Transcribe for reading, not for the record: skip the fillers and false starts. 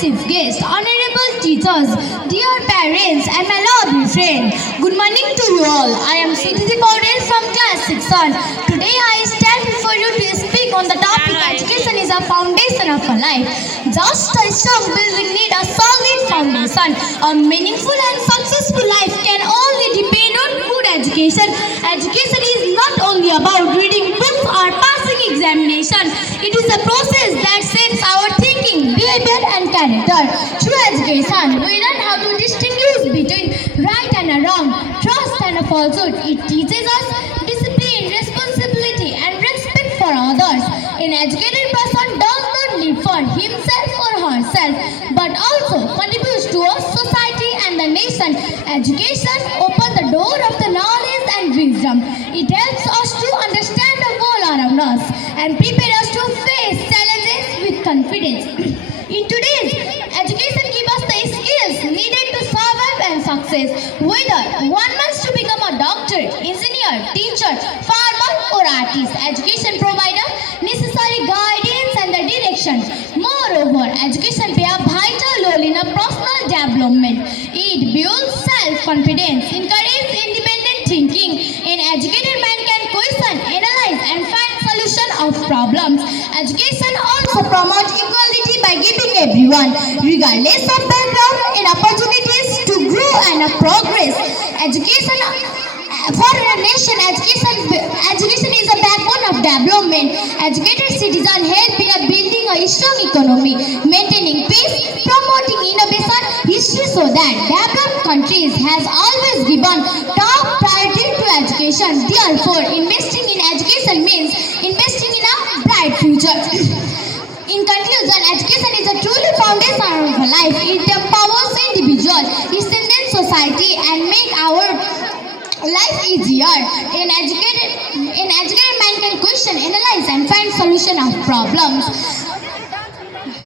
chief guest, honorable teachers, dear parents, and my lovely friend. Good morning to you all. I am Sudhiti Paudel from class 6 Today I stand before you to speak on the topic education is a foundation of a life. Just a strong building need a solid foundation. A meaningful and successful life can only depend on good education. Education is not only about reading books or passing examination. It is a process that shapes our thinking, behavior and character. Through education, we learn how to distinguish between right and wrong, trust and falsehood. It teaches us discipline, responsibility and respect for others. An educated person does not live for himself or herself, but also contributes to our society and the nation. Education opens the door of the knowledge and wisdom. It helps us to understand the world around us and prepare us to face challenges with confidence. In today's education gives us the skills needed to survive and success. Whether one wants to become a doctor, engineer, teacher, farmer or artist, education provides necessary guidance and the direction. Moreover, education plays a vital role in a personal development. It builds self-confidence, encourages independent thinking. An educated man can question, analyze and find solution of problems. Education also promotes equality by giving everyone, regardless of background, and opportunities to grow and progress. Education for a nation, education is a backbone of development. Educated citizens help in building a strong economy, maintaining peace, promoting innovation. History shows that developed countries has always given top priority to education. Therefore, investing in education means investing in a bright future. In conclusion, education is a truly foundation of life. It empowers individuals, strengthens society, and make our life easier. An educated man can question, analyze, and find solution of problems.